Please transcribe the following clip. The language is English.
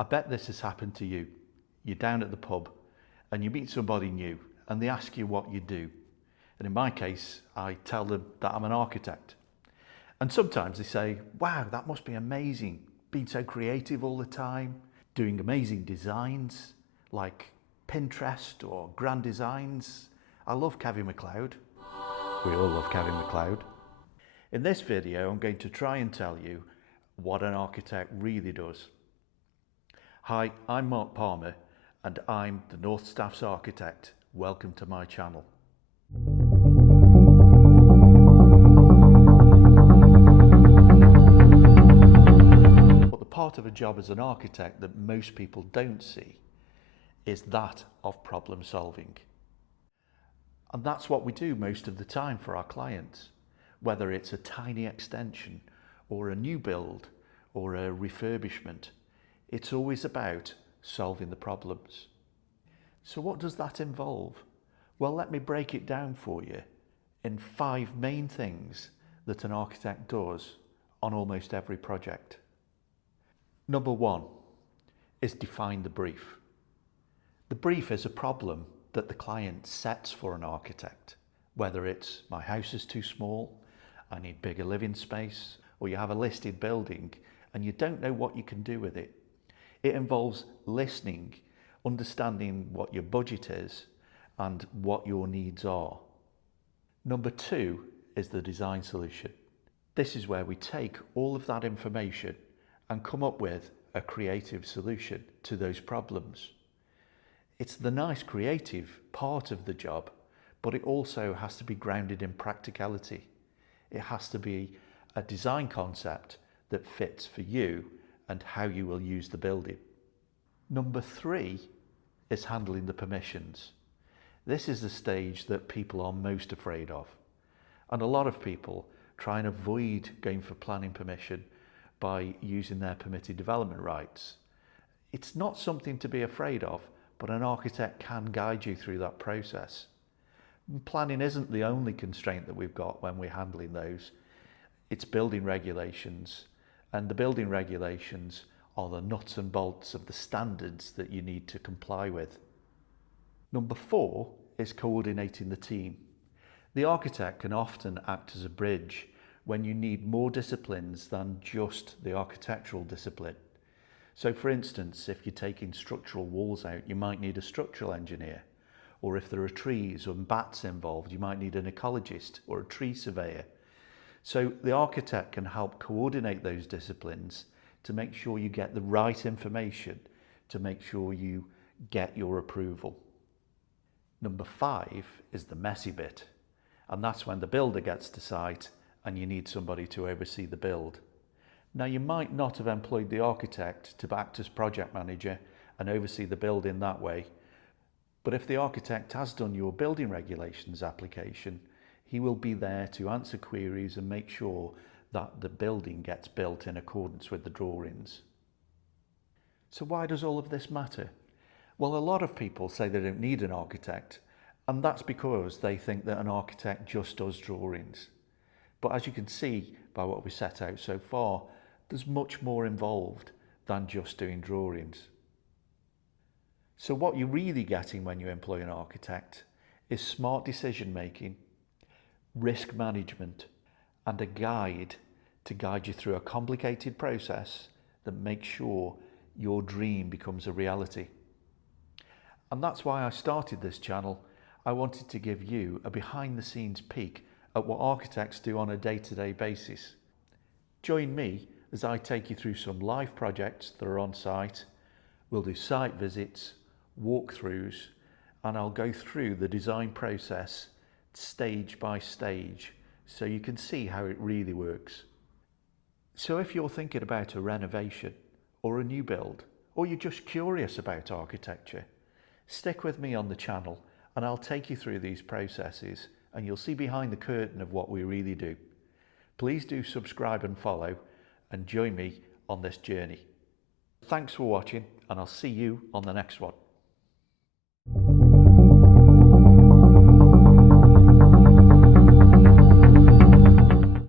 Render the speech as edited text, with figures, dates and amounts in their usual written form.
I bet this has happened to you. You're down at the pub and you meet somebody new and they ask you what you do. And in my case, I tell them that I'm an architect. And sometimes they say, wow, that must be amazing, being so creative all the time, doing amazing designs like Pinterest or Grand Designs. I love Kevin MacLeod. We all love Kevin MacLeod. In this video, I'm going to try and tell you what an architect really does. Hi, I'm Mark Palmer and I'm the North Staff's architect. Welcome to my channel. But the part of a job as an architect that most people don't see is that of problem solving. And that's what we do most of the time for our clients, whether it's a tiny extension or a new build or a refurbishment. It's always about solving the problems. So what does that involve? Well, let me break it down for you in 5 main things that an architect does on almost every project. Number 1 is define the brief. The brief is a problem that the client sets for an architect, whether it's my house is too small, I need bigger living space, or you have a listed building and you don't know what you can do with it. It involves listening, understanding what your budget is and what your needs are. Number 2 is the design solution. This is where we take all of that information and come up with a creative solution to those problems. It's the nice creative part of the job, but it also has to be grounded in practicality. It has to be a design concept that fits for you and how you will use the building. Number 3 is handling the permissions. This is the stage that people are most afraid of. And a lot of people try and avoid going for planning permission by using their permitted development rights. It's not something to be afraid of, but an architect can guide you through that process. Planning isn't the only constraint that we've got when we're handling those. It's building regulations, and the building regulations are the nuts and bolts of the standards that you need to comply with. Number 4 is coordinating the team. The architect can often act as a bridge when you need more disciplines than just the architectural discipline. So for instance, if you're taking structural walls out, you might need a structural engineer. Or if there are trees or bats involved, you might need an ecologist or a tree surveyor. So the architect can help coordinate those disciplines to make sure you get the right information, to make sure you get your approval. Number 5 is the messy bit, and that's when the builder gets to site and you need somebody to oversee the build. Now, you might not have employed the architect to act as project manager and oversee the build in that way, but if the architect has done your building regulations application, he will be there to answer queries and make sure that the building gets built in accordance with the drawings. So why does all of this matter? Well, a lot of people say they don't need an architect, and that's because they think that an architect just does drawings. But as you can see by what we set out so far, there's much more involved than just doing drawings. So what you're really getting when you employ an architect is smart decision making, risk management, and a guide to guide you through a complicated process that makes sure your dream becomes a reality. And that's why I started this channel. I wanted to give you a behind the scenes peek at what architects do on a day-to-day basis. Join me as I take you through some live projects that are on site. We'll do site visits, walkthroughs, and I'll go through the design process stage by stage so you can see how it really works. So if you're thinking about a renovation or a new build, or you're just curious about architecture, stick with me on the channel and I'll take you through these processes and you'll see behind the curtain of what we really do. Please do subscribe and follow and join me on this journey. Thanks for watching and I'll see you on the next one.